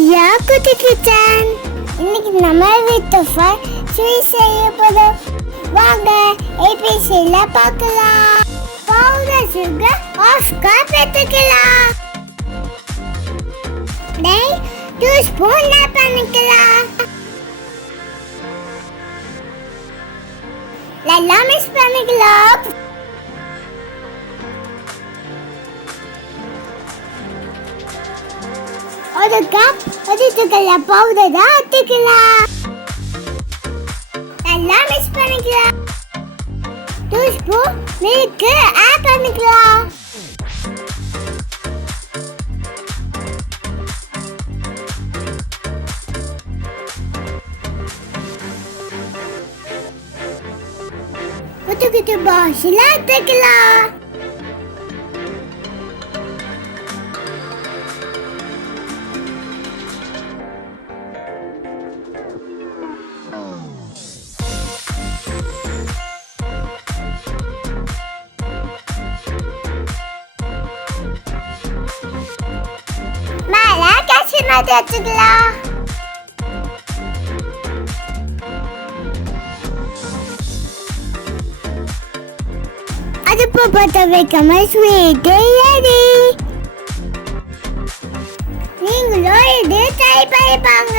குட்டி கிச்சன். இன்னைக்கு நம்ம வீட்டு ஸ்வீட் செய்ய போறோம். வாங்க ஏபிசில பார்க்கலாம். பவுடர் சுகர் ஆஃப் கப் எடுத்துக்கலாம். நெய் 2 ஸ்பூன் ஆட் பண்ணிக்கலாம். நல்லா மிக்ஸ் பண்ணிக்கலாம். ஒரு கப் சுகர் பவுடர் எடுத்துக்கலாம். நல்லா மிக்ஸ் பண்ணிக்கலாம். 2 ஸ்பூன் மில்க் ஆட் பண்ணிக்கலாம். குட்டி பாக்ஸ்ல எடுத்துக்கலாம். மேல கேஷ்யூ நட் எடுத்துக்கலாம். அடுப்பு பற்ற வைக்காம ஸ்வீட் ரெடி. நீங்களும் இது ட்ரை பண்ணிப்பாங்க.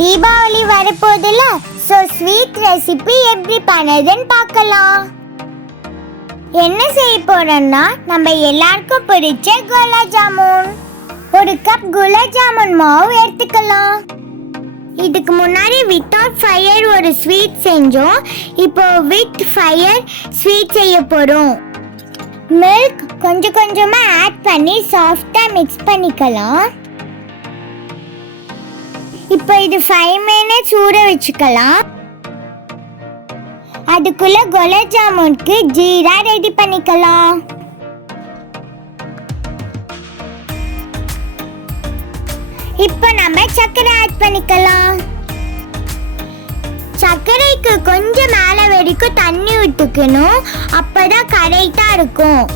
தீபாவளி வரப்போகுதுல, ஸோ ஸ்வீட் ரெசிபி எப்படி பண்ணுறதுன்னு பார்க்கலாம். என்ன செய்ய போறோம்னா, நம்ம எல்லாருக்கும் பிடிச்ச குலாப் ஜாமுன். ஒரு கப் குலாப் ஜாமுன் மாவு எடுத்துக்கலாம். இதுக்கு முன்னாடி வித்தவுட் ஃபயர் ஒரு ஸ்வீட் செஞ்சோம். இப்போ வித் ஃபயர் ஸ்வீட் செய்ய போறோம். மில்க் கொஞ்சம் கொஞ்சமா ஆட் பண்ணி சாஃப்டா மிக்ஸ் பண்ணிக்கலாம். இப்போ இது 5 மினிட்ஸ் ஊற வச்சுக்கலாம். அதுக்குள்ள குலாப் ஜாமுனுக்கு ஜீரா ரெடி பண்ணிக்கலாம். இப்போ நம்ம சர்க்கரை ஆட் பண்ணிக்கலாம். சர்க்கரைக்கு கொஞ்சம் மேல வரைக்கும் தண்ணி ஊத்திக்கணும். அப்பதான் கரெக்டா இருக்கும்.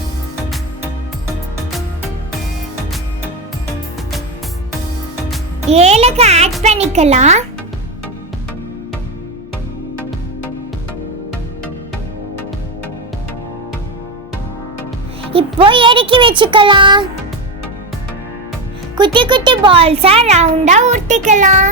ஏலக்காய் ஆட் பண்ணிக்கலாம். இப்போ இறக்கி வச்சுக்கலாம். குட்டி குட்டி பால்ஸா ரவுண்டா உருட்டிக்கலாம்.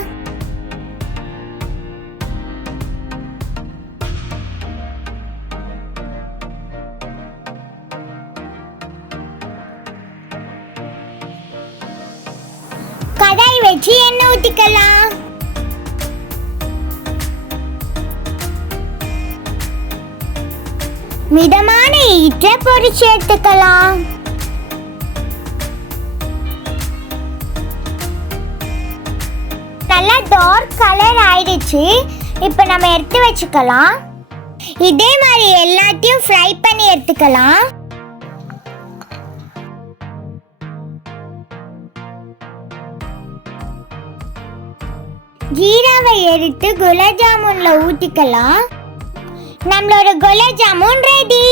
கடாய் வச்சு எண்ணெய் ஊத்திக்கலாம். மிதமான ஹீட்ல பொரிச்சு எடுத்துக்கலாம். நல்லா டார்க் கலர் ஆயிடுச்சு. இப்போ நம்ம எடுத்து வச்சுக்கலாம். இதே மாதிரி எல்லாத்தையும் ஃப்ரை பண்ணி எடுத்துக்கலாம். ஜீராவை எடுத்து குலாப் ஜாமுன்ல ஊத்திக்கலாம். நம்மளோட குலாப் ஜாமுன் ரெடி.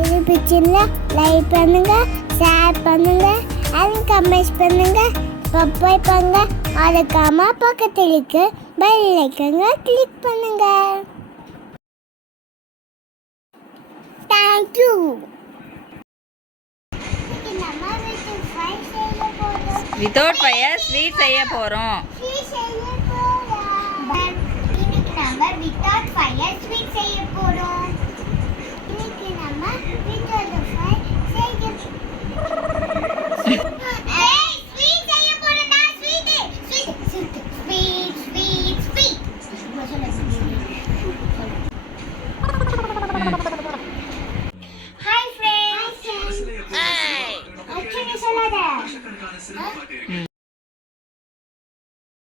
இது பிடிச்சிருந்தா லைக் பண்ணுங்க, ஷேர் பண்ணுங்க, அதை கமெண்ட் பண்ணுங்க, சப்ஸ்கிரைப் பண்ணுங்க. அதுக்காம பக்கத்தில் இருக்க பெல் ஐகானை கிளிக் பண்ணுங்க. Thank you. Without fire sweet செய்ய போறோம். இன்னைக்கு நம்ம வித்தவுட் ஃபயர் ஸ்வீட் செய்ய போறோம்.